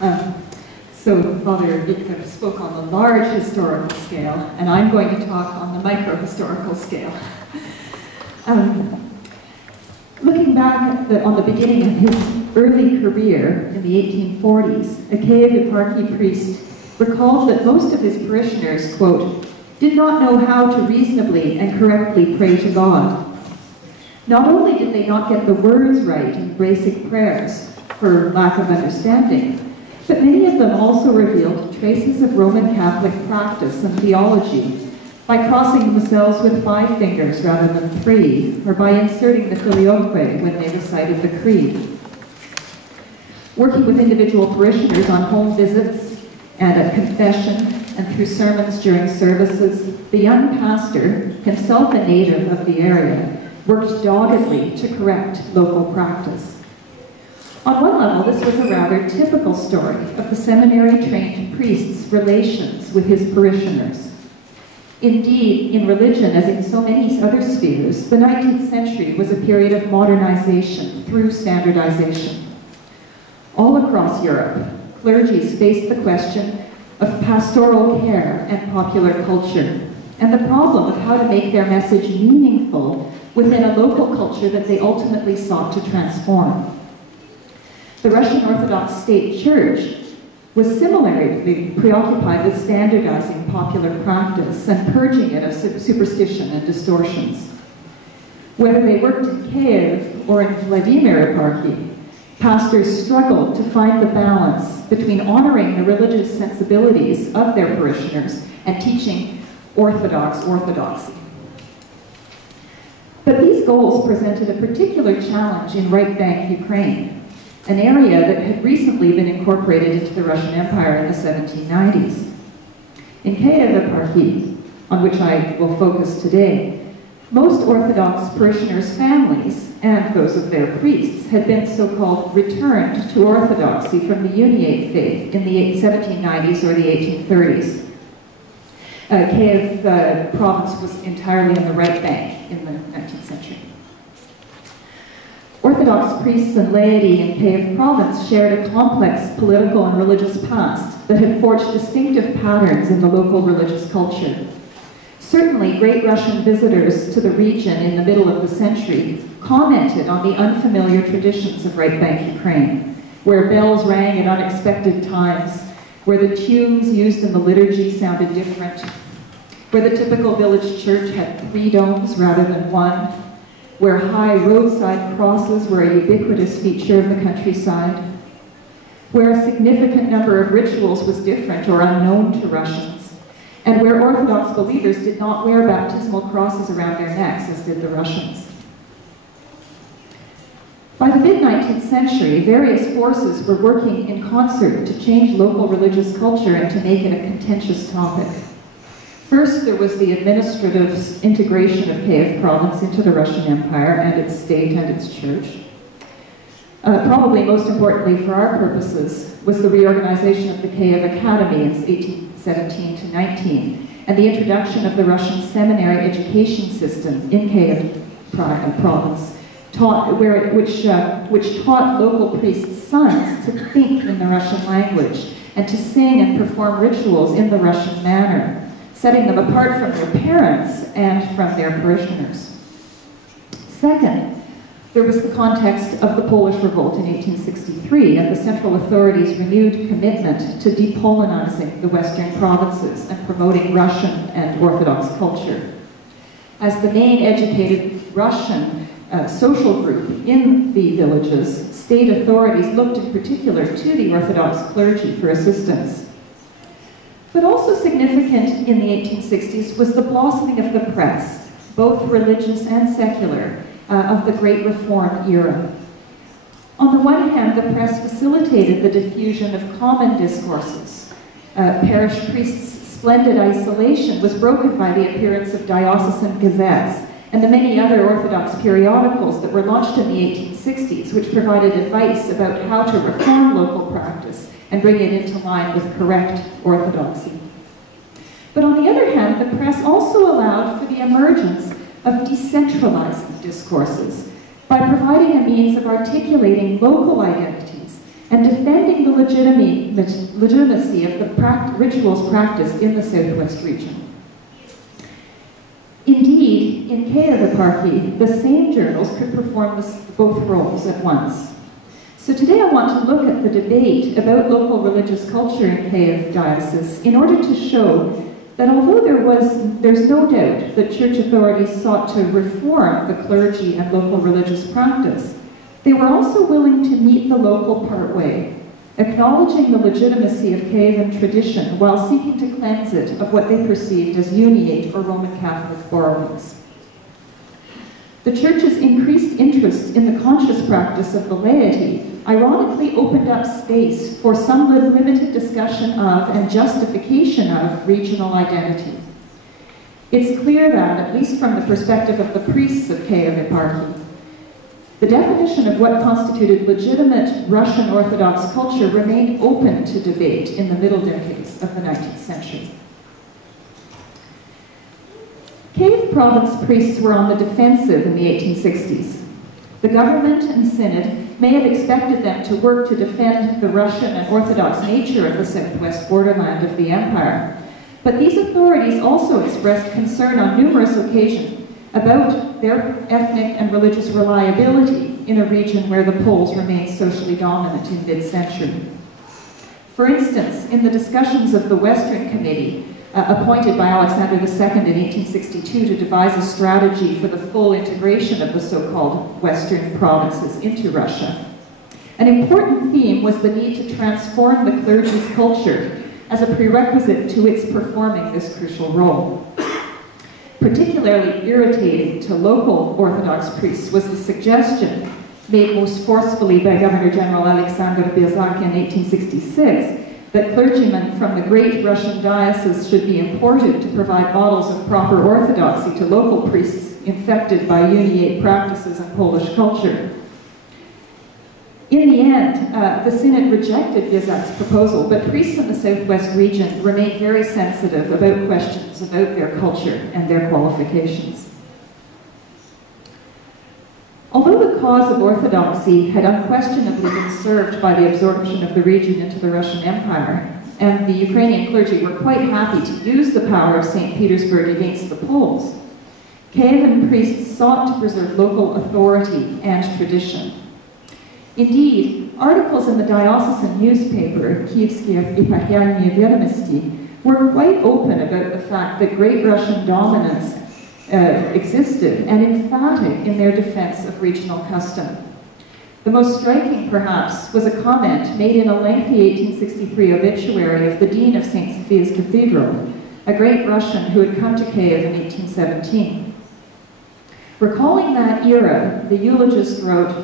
So Father Victor spoke on the large historical scale, and I'm going to talk on the micro-historical scale. Looking back on the beginning of his early career in the 1840s, a Kyiv eparchy priest recalled that most of his parishioners, quote, did not know how to reasonably and correctly pray to God. Not only did they not get the words right in basic prayers for lack of understanding, but many of them also revealed traces of Roman Catholic practice and theology by crossing themselves with 5 fingers rather than 3, or by inserting the filioque when they recited the creed. Working with individual parishioners on home visits and at confession and through sermons during services, the young pastor, himself a native of the area, worked doggedly to correct local practice. On one level, this was a rather typical story of the seminary-trained priest's relations with his parishioners. Indeed, in religion, as in so many other spheres, the 19th century was a period of modernization through standardization. All across Europe, clergies faced the question of pastoral care and popular culture, and the problem of how to make their message meaningful within a local culture that they ultimately sought to transform. The Russian Orthodox state church was similarly preoccupied with standardizing popular practice and purging it of superstition and distortions. Whether they worked in Kyiv or in Vladimir eparchy, pastors struggled to find the balance between honoring the religious sensibilities of their parishioners and teaching Orthodox orthodoxy. But these goals presented a particular challenge in right bank Ukraine, an area that had recently been incorporated into the Russian Empire in the 1790s. In Kyiv eparchy, on which I will focus today, most Orthodox parishioners' families and those of their priests had been so-called returned to Orthodoxy from the Uniate faith in the 1790s or the 1830s. Kyiv province was entirely on the right bank in the 19th century. Orthodox priests and laity in Kyiv province shared a complex political and religious past that had forged distinctive patterns in the local religious culture. Certainly, great Russian visitors to the region in the middle of the century commented on the unfamiliar traditions of right bank Ukraine, where bells rang at unexpected times, where the tunes used in the liturgy sounded different, where the typical village church had 3 domes rather than 1, where high roadside crosses were a ubiquitous feature of the countryside, where a significant number of rituals was different or unknown to Russians, and where Orthodox believers did not wear baptismal crosses around their necks as did the Russians. By the mid-19th century, various forces were working in concert to change local religious culture and to make it a contentious topic. First, there was the administrative integration of Kyiv province into the Russian Empire and its state and its church. Probably most importantly for our purposes was the reorganization of the Kyiv Academy in 1817 to 19 and the introduction of the Russian seminary education system in Kyiv province, which taught local priests' sons to think in the Russian language and to sing and perform rituals in the Russian manner, setting them apart from their parents and from their parishioners. Second, there was the context of the Polish Revolt in 1863 and the central authorities' renewed commitment to depolonizing the Western provinces and promoting Russian and Orthodox culture. As the main educated Russian social group in the villages, state authorities looked in particular to the Orthodox clergy for assistance. But also significant in the 1860s was the blossoming of the press, both religious and secular, of the Great Reform era. On the one hand, the press facilitated the diffusion of common discourses. Parish priests' splendid isolation was broken by the appearance of diocesan gazettes and the many other Orthodox periodicals that were launched in the 1860s, which provided advice about how to reform local practice and bring it into line with correct orthodoxy. But on the other hand, the press also allowed for the emergence of decentralizing discourses by providing a means of articulating local identities and defending the legitimacy of the rituals practiced in the southwest region. Indeed, in Kyiv Eparchy, the same journals could perform both roles at once. So today I want to look at the debate about local religious culture in Kyiv Diocese in order to show that although there's no doubt that church authorities sought to reform the clergy and local religious practice, they were also willing to meet the local partway, acknowledging the legitimacy of Kyivan tradition while seeking to cleanse it of what they perceived as Uniate or Roman Catholic borrowings. The Church's increased interest in the conscious practice of the laity ironically opened up space for some limited discussion of and justification of regional identity. It's clear that, at least from the perspective of the priests of Kyiv Eparchy, the definition of what constituted legitimate Russian Orthodox culture remained open to debate in the middle decades of the 19th century. Kyiv province priests were on the defensive in the 1860s. The government and synod may have expected them to work to defend the Russian and Orthodox nature of the southwest borderland of the empire, but these authorities also expressed concern on numerous occasions about their ethnic and religious reliability in a region where the Poles remained socially dominant in mid-century. For instance, in the discussions of the Western Committee, appointed by Alexander II in 1862 to devise a strategy for the full integration of the so-called Western provinces into Russia, an important theme was the need to transform the clergy's culture as a prerequisite to its performing this crucial role. Particularly irritating to local Orthodox priests was the suggestion, made most forcefully by Governor General Alexander Bielzak in 1866, that clergymen from the great Russian diocese should be imported to provide models of proper orthodoxy to local priests infected by Uniate practices and Polish culture. In the end, the synod rejected Bielzak's proposal, but priests in the southwest region remained very sensitive about questions about their culture and their qualifications. Although the cause of orthodoxy had unquestionably been served by the absorption of the region into the Russian Empire, and the Ukrainian clergy were quite happy to use the power of St. Petersburg against the Poles, Kyivan priests sought to preserve local authority and tradition. Indeed, articles in the diocesan newspaper, Kyievske were quite open about the fact that great Russian dominance existed and emphatic in their defense of regional custom. The most striking, perhaps, was a comment made in a lengthy 1863 obituary of the Dean of St. Sophia's Cathedral, a great Russian who had come to Kyiv in 1817. Recalling that era, the eulogist wrote,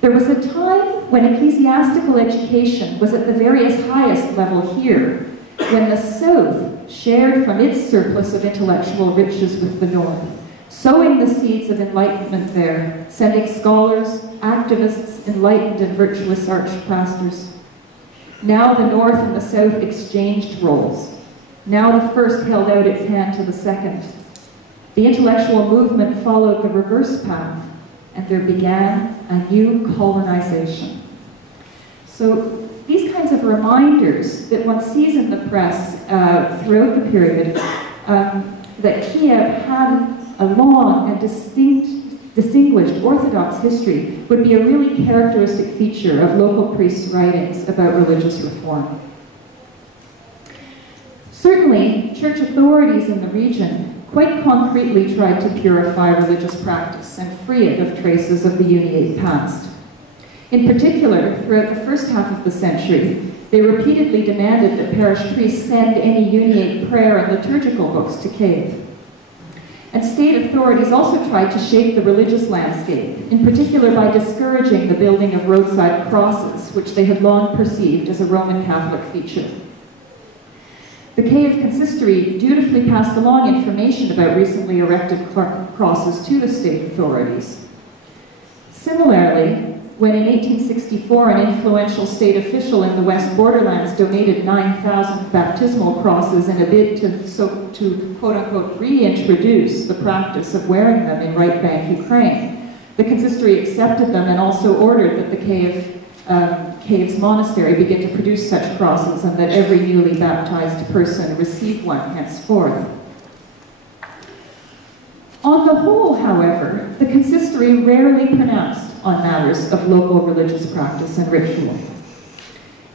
"There was a time when ecclesiastical education was at the various highest level here, when the South shared from its surplus of intellectual riches with the North, sowing the seeds of enlightenment there, sending scholars, activists, enlightened and virtuous archpastors. Now the North and the South exchanged roles. Now the first held out its hand to the second. The intellectual movement followed the reverse path, and there began a new colonization." So these kinds of reminders that one sees in the press throughout the period that Kyiv had a long and distinguished Orthodox history would be a really characteristic feature of local priests' writings about religious reform. Certainly, church authorities in the region quite concretely tried to purify religious practice and free it of traces of the Uniate past. In particular, throughout the first half of the century, they repeatedly demanded that parish priests send any Uniate prayer and liturgical books to Kyiv. And state authorities also tried to shape the religious landscape, in particular by discouraging the building of roadside crosses, which they had long perceived as a Roman Catholic feature. The Kyiv consistory dutifully passed along information about recently erected crosses to the state authorities. Similarly, when in 1864 an influential state official in the West Borderlands donated 9,000 baptismal crosses in a bid to quote-unquote reintroduce the practice of wearing them in right bank Ukraine, the consistory accepted them and also ordered that the Kyiv Kyiv's monastery begin to produce such crosses, and that every newly baptized person receive one henceforth. On the whole, however, the consistory rarely pronounced on matters of local religious practice and ritual.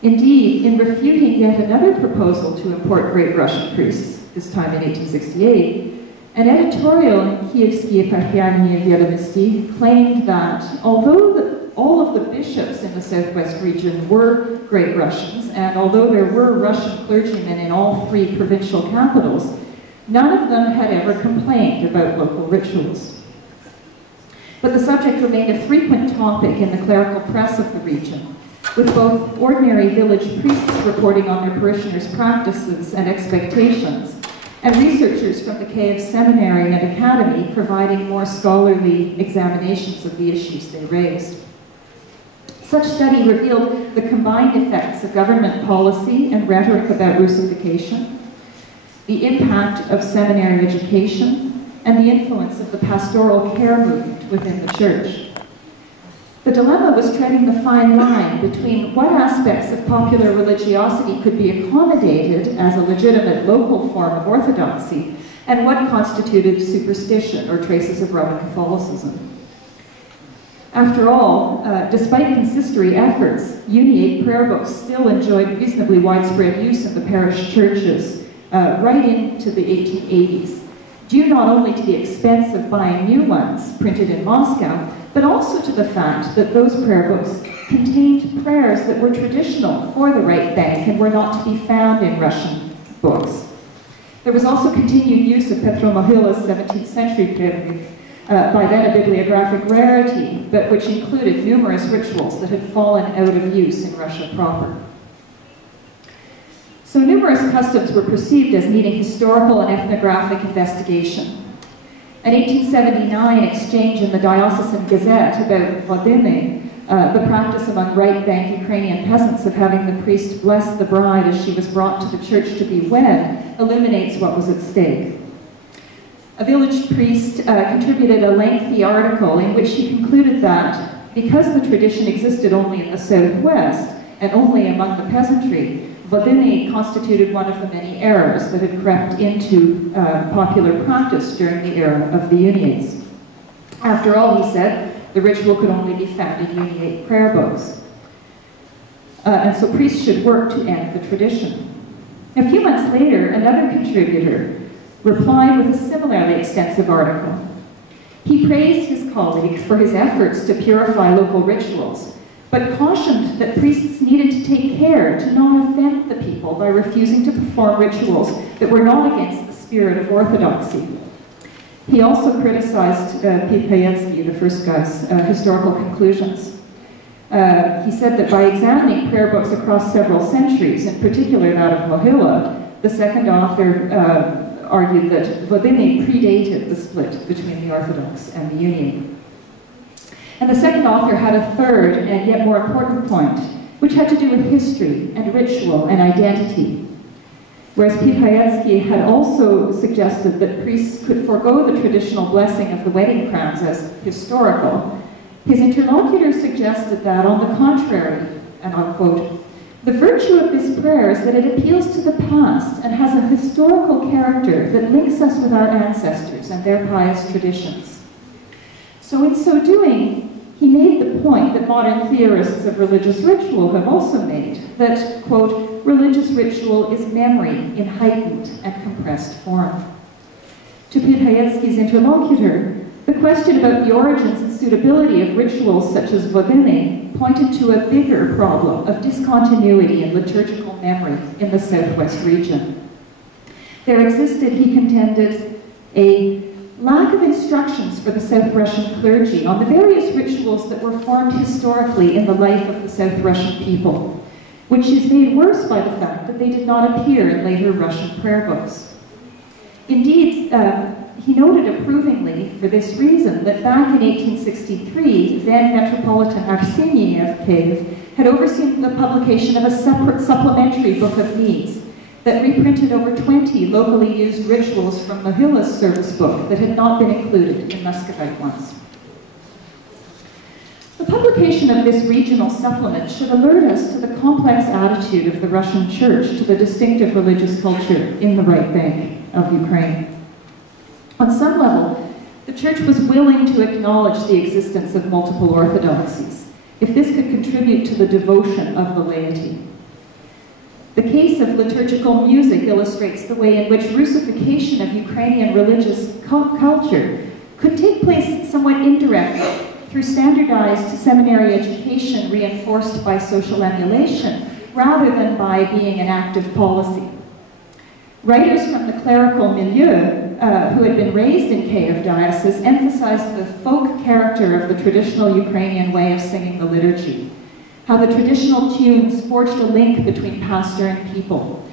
Indeed, in refuting yet another proposal to import Great Russian priests, this time in 1868, an editorial in Kyievske парафіяльне ведомости claimed that although all of the bishops in the southwest region were Great Russians, and although there were Russian clergymen in all three provincial capitals, none of them had ever complained about local rituals. But the subject remained a frequent topic in the clerical press of the region, with both ordinary village priests reporting on their parishioners' practices and expectations, and researchers from the Kyiv Seminary and Academy providing more scholarly examinations of the issues they raised. Such study revealed the combined effects of government policy and rhetoric about Russification, the impact of seminary education, and the influence of the pastoral care movement within the church. The dilemma was treading the fine line between what aspects of popular religiosity could be accommodated as a legitimate local form of orthodoxy, and what constituted superstition or traces of Roman Catholicism. After all, despite consistory efforts, Uniate prayer books still enjoyed reasonably widespread use in the parish churches right into the 1880s, due not only to the expense of buying new ones printed in Moscow, but also to the fact that those prayer books contained prayers that were traditional for the right bank and were not to be found in Russian books. There was also continued use of Petro Mohyla's 17th century prayer, by then a bibliographic rarity, but which included numerous rituals that had fallen out of use in Russia proper. So numerous customs were perceived as needing historical and ethnographic investigation. An 1879 exchange in the diocesan gazette about vodiny, the practice among right-bank Ukrainian peasants of having the priest bless the bride as she was brought to the church to be wed, illuminates what was at stake. A village priest contributed a lengthy article in which he concluded that because the tradition existed only in the southwest and only among the peasantry, vodiny constituted one of the many errors that had crept into popular practice during the era of the Uniates. After all, he said, the ritual could only be found in Uniate prayer books. And so priests should work to end the tradition. A few months later, another contributor replied with a similarly extensive article. He praised his colleague for his efforts to purify local rituals, but cautioned that priests needed to take care to not offend the people by refusing to perform rituals that were not against the spirit of orthodoxy. He also criticized Kyiv, the first guy's, historical conclusions. He said that by examining prayer books across several centuries, in particular that of Mohyla, the second author argued that vodiny predated the split between the Orthodox and the Union. And the second author had a third and yet more important point, which had to do with history and ritual and identity. Whereas Kyiv had also suggested that priests could forego the traditional blessing of the wedding crowns as historical, his interlocutor suggested that, on the contrary, and I'll quote, "The virtue of this prayer is that it appeals to the past and has a historical character that links us with our ancestors and their pious traditions." So in so doing, he made the point that modern theorists of religious ritual have also made, that, quote, "religious ritual is memory in heightened and compressed form." To Kyiv interlocutor, the question about the origins and suitability of rituals such as vodiny pointed to a bigger problem of discontinuity in liturgical memory in the southwest region. There existed, he contended, a lack of instructions for the South Russian clergy on the various rituals that were formed historically in the life of the South Russian people, which is made worse by the fact that they did not appear in later Russian prayer books. Indeed, he noted approvingly, for this reason, that back in 1863, then Metropolitan Arseny of Kyiv had overseen the publication of a separate supplementary book of needs that reprinted over 20 locally used rituals from Mohyla's service book that had not been included in Muscovite ones. The publication of this regional supplement should alert us to the complex attitude of the Russian Church to the distinctive religious culture in the right bank of Ukraine. On some level, the Church was willing to acknowledge the existence of multiple orthodoxies, if this could contribute to the devotion of the laity. The case of liturgical music illustrates the way in which Russification of Ukrainian religious culture could take place somewhat indirectly through standardized seminary education reinforced by social emulation, rather than by being an active policy. Writers from the clerical milieu who had been raised in Kyiv Diocese emphasized the folk character of the traditional Ukrainian way of singing the liturgy, how the traditional tunes forged a link between pastor and people,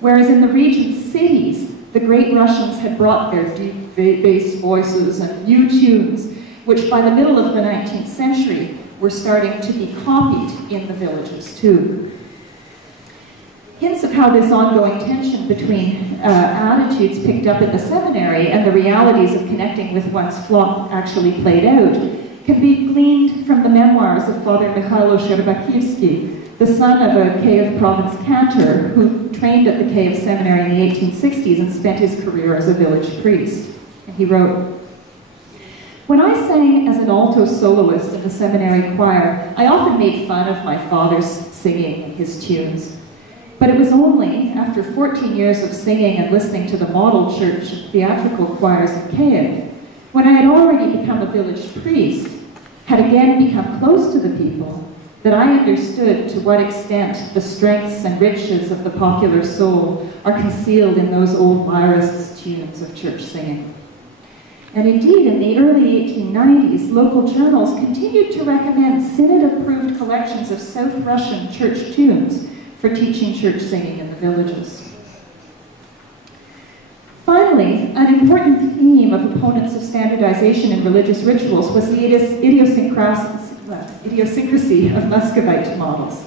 whereas in the region's cities, the great Russians had brought their deep bass voices and new tunes, which by the middle of the 19th century were starting to be copied in the villages too. Hints of how this ongoing tension between attitudes picked up in the seminary and the realities of connecting with one's flock actually played out can be gleaned from the memoirs of Father Mikhailo Shcherbakivsky, the son of a Kyiv province cantor who trained at the Kyiv seminary in the 1860s and spent his career as a village priest. And he wrote, "When I sang as an alto soloist in the seminary choir, I often made fun of my father's singing and his tunes. But it was only after 14 years of singing and listening to the model church and theatrical choirs in Kyiv, when I had already become a village priest, had again become close to the people, that I understood to what extent the strengths and riches of the popular soul are concealed in those old lyrists' tunes of church singing." And indeed, in the early 1890s, local journals continued to recommend synod-approved collections of South Russian church tunes for teaching church singing in the villages. Finally, an important theme of opponents of standardization in religious rituals was the idiosyncrasy of Muscovite models.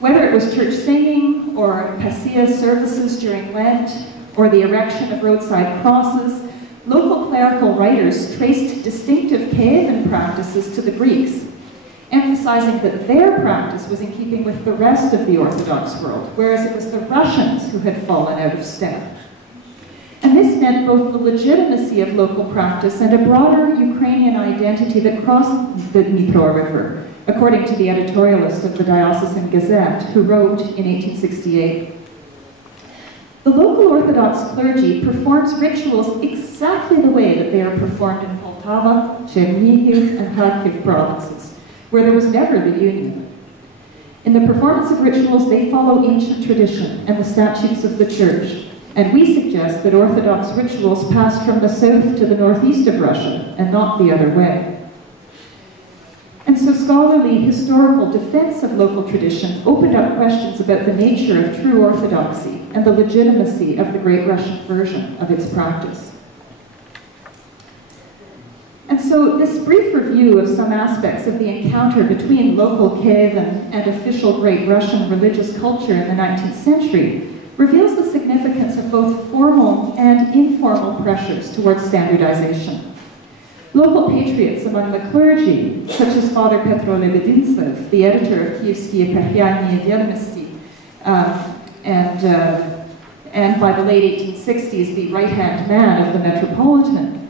Whether it was church singing, or Pasia services during Lent, or the erection of roadside crosses, local clerical writers traced distinctive Kyivan practices to the Greeks, emphasizing that their practice was in keeping with the rest of the Orthodox world, whereas it was the Russians who had fallen out of step. And this meant both the legitimacy of local practice and a broader Ukrainian identity that crossed the Dnipro River, according to the editorialist of the Diocesan Gazette, who wrote in 1868, "The local Orthodox clergy performs rituals exactly the way that they are performed in Poltava, Chernihiv, and Kharkiv provinces, where there was never the union. In the performance of rituals, they follow ancient tradition and the statutes of the Church, and we suggest that Orthodox rituals passed from the south to the northeast of Russia, and not the other way." And so scholarly historical defense of local tradition opened up questions about the nature of true orthodoxy and the legitimacy of the Great Russian version of its practice. And so this brief review of some aspects of the encounter between local Kyivan and official Great Russian religious culture in the 19th century reveals the significance of both formal and informal pressures towards standardization. Local patriots among the clergy, such as Father Petro Lebedintsev, the editor of Kyievske parifialne Viernosti, and by the late 1860s, the right-hand man of the Metropolitan,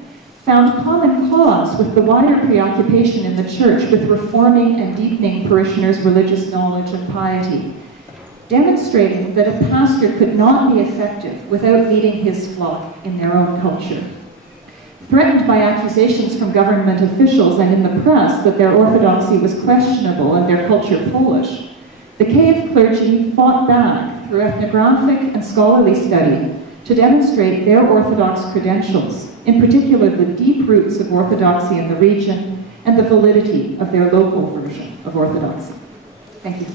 found common cause with the wider preoccupation in the Church with reforming and deepening parishioners' religious knowledge and piety, demonstrating that a pastor could not be effective without leading his flock in their own culture. Threatened by accusations from government officials and in the press that their orthodoxy was questionable and their culture Polish, the Kyiv clergy fought back through ethnographic and scholarly study to demonstrate their Orthodox credentials, in particular the deep roots of Orthodoxy in the region and the validity of their local version of Orthodoxy. Thank you.